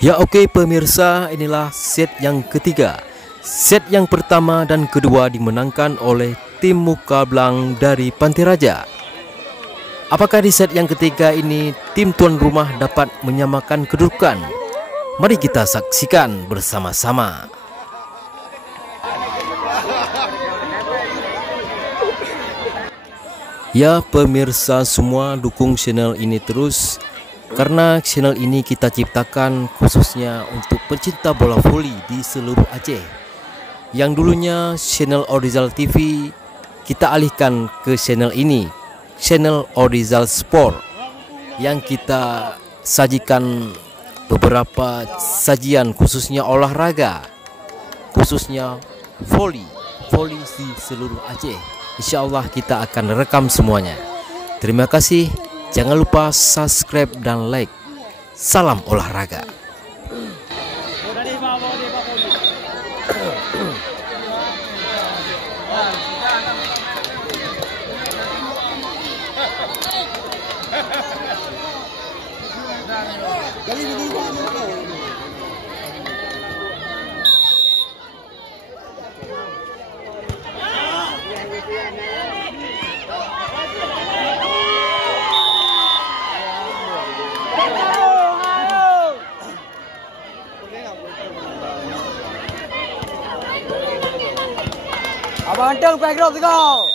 Ya oke pemirsa, inilah set yang ketiga. Set yang pertama dan kedua dimenangkan oleh tim Muka Blang dari Pantai Raja. Apakah di set yang ketiga ini tim tuan rumah dapat menyamakan kedudukan? Mari kita saksikan bersama-sama. Ya pemirsa semua, dukung channel ini terus, karena channel ini kita ciptakan khususnya untuk pecinta bola voli di seluruh Aceh. Yang dulunya channel Orizal TV, kita alihkan ke channel ini, channel Orizal Sport, yang kita sajikan beberapa sajian khususnya olahraga, khususnya voli di seluruh Aceh. Insya Allah kita akan rekam semuanya. Terima kasih. Jangan lupa subscribe dan like. Salam olahraga. Abang Anteng background kau.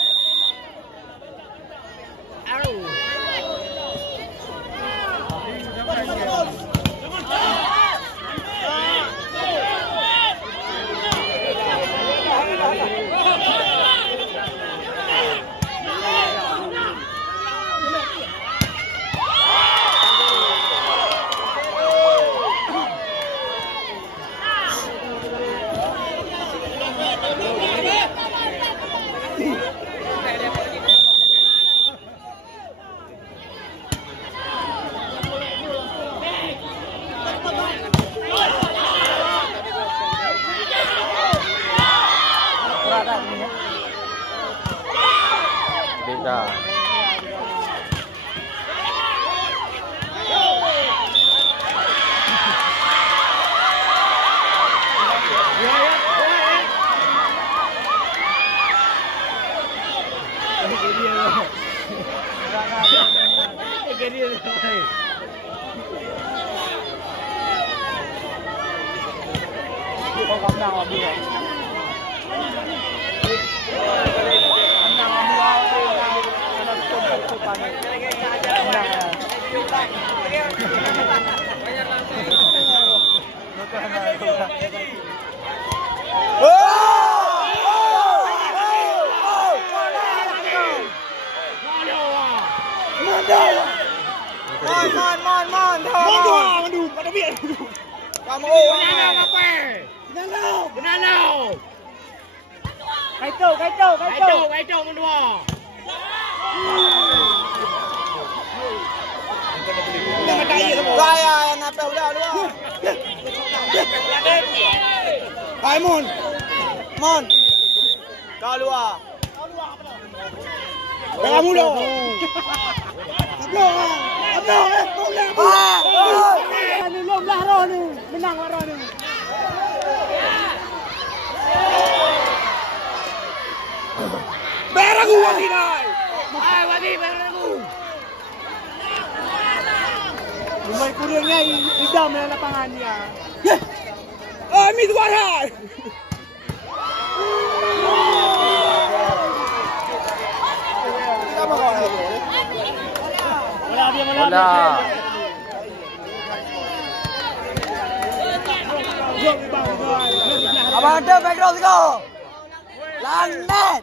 Beda. Kacau mendua. Saya yang ngapel udah. Hai Mon. Kau luar. Kamu loh. Menang lah ni. Bayar aku wadi dah. Wadi bayar aku. Lumai kurangnya idam dalam lapangan dia. Ini dua hal. Bola. Abang ada background kau. Langit.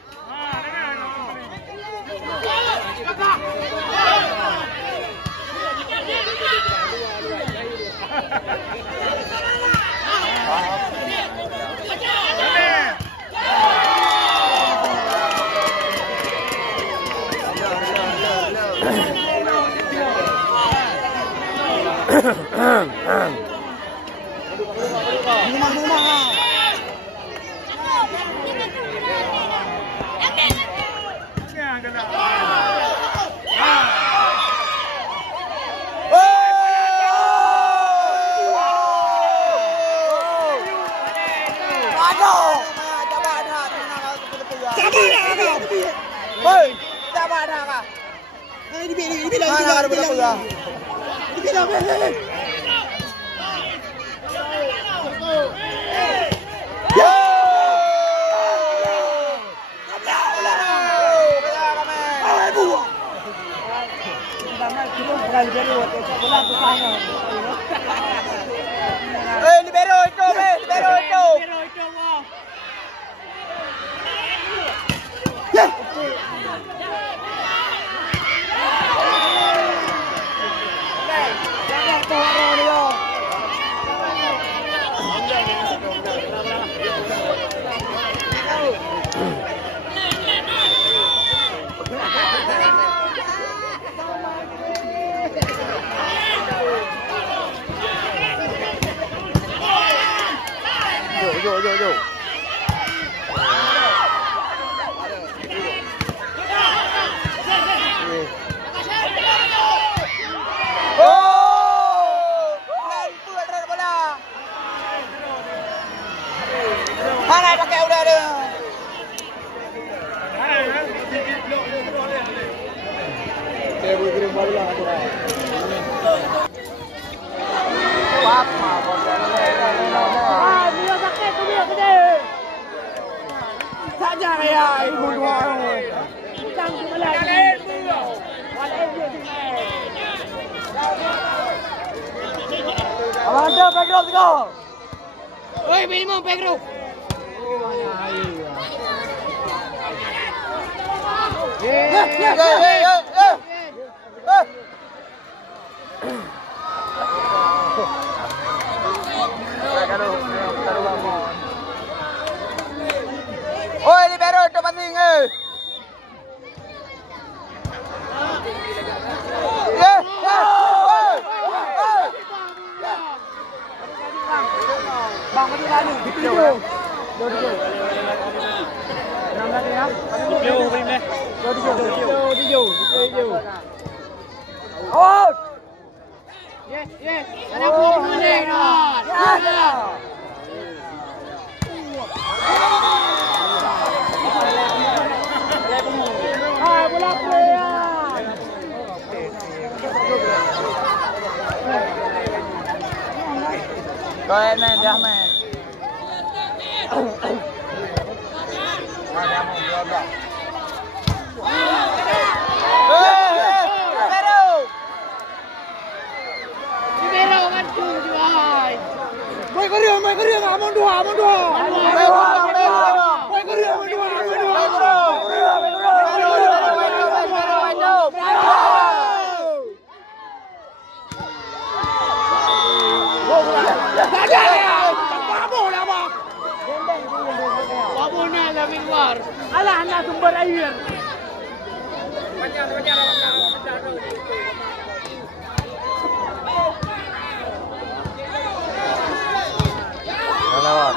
Libero itu, libero itu. Yo. Mana pakai udah ada. Saja kayak ibu dua orang. Jangan kembali. Avanza Pedro, go. Oi, minimum Pedro. Oi, libero itu penting Bang, mati lagi. Video. Enam lagi ya. Video boleh. Video. Out. Yes. Ada bola boleh dah. Ya. Hai, bola bola. Go ahead, man. Dah, man. Libero kan tu jual. Mai keriu, amon dua. Mai keriu, amon dua. Lebih luar. Alah, anak sumber air. Lewat.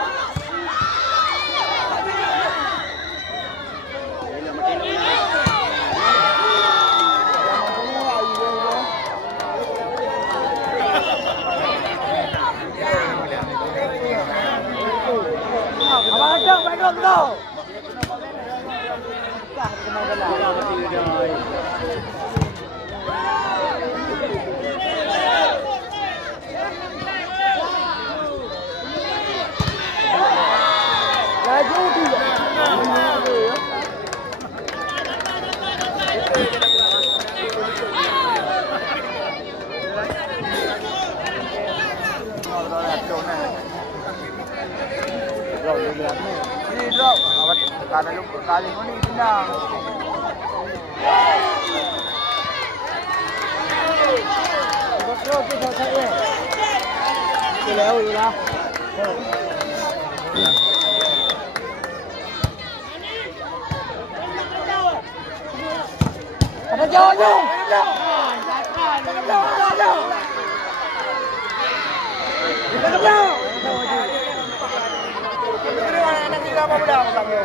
Abang Pedro go. Laju dia. Ini drop. Awak kalau lupa kali ni senang. Drop tu saya. Kelihau lah. Ada jauh.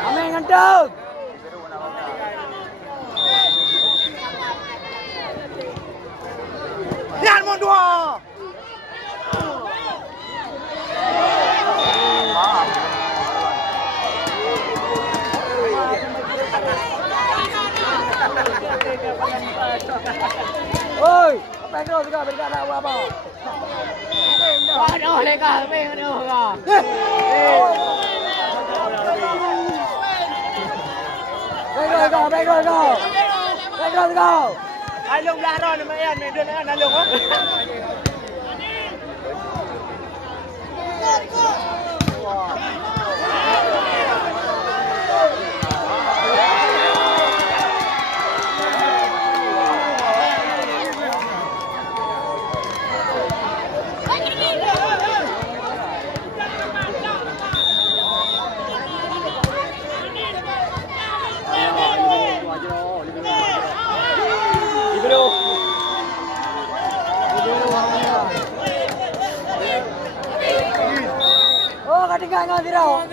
Ameng ngantuk. Lihat mau dua. Alung laron naman yan. May doon na yan. Alung, oh. Oh, ketinggalan nggak dirau?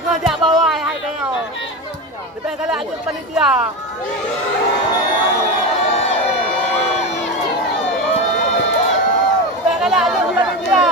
Tengok dia bawah hai tengok. Lepas kalau ada panitia. Lepas kalau ada panitia.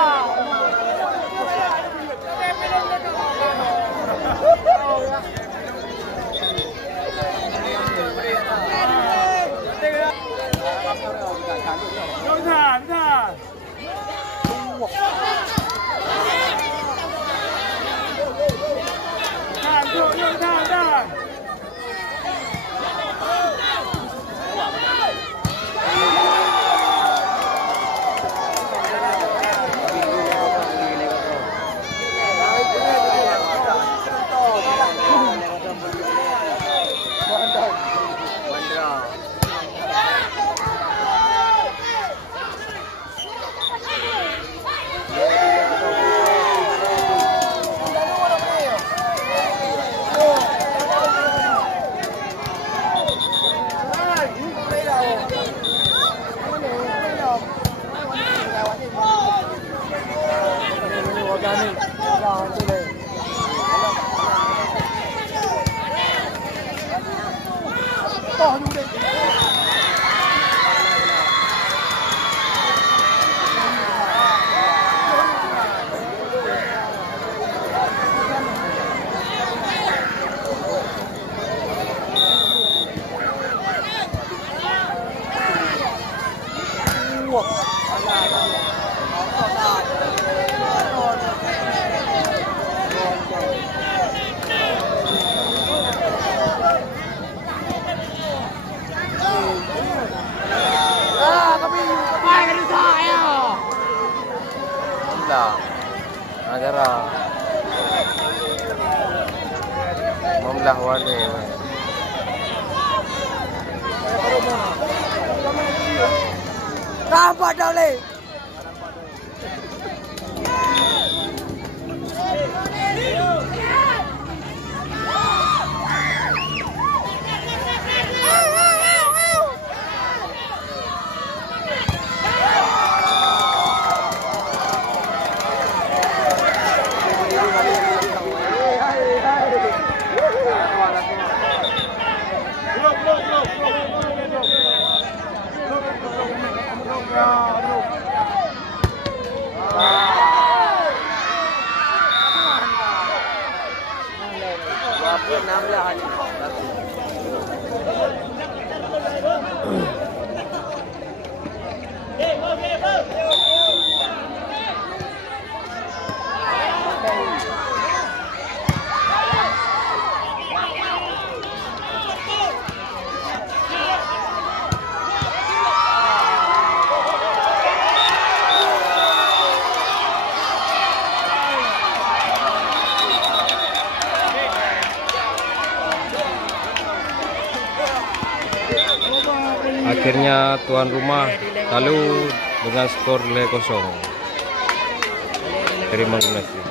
Agara membelah wale. Rapat dah le. Akhirnya tuan rumah lalu dengan skor 0-0. Terima kasih.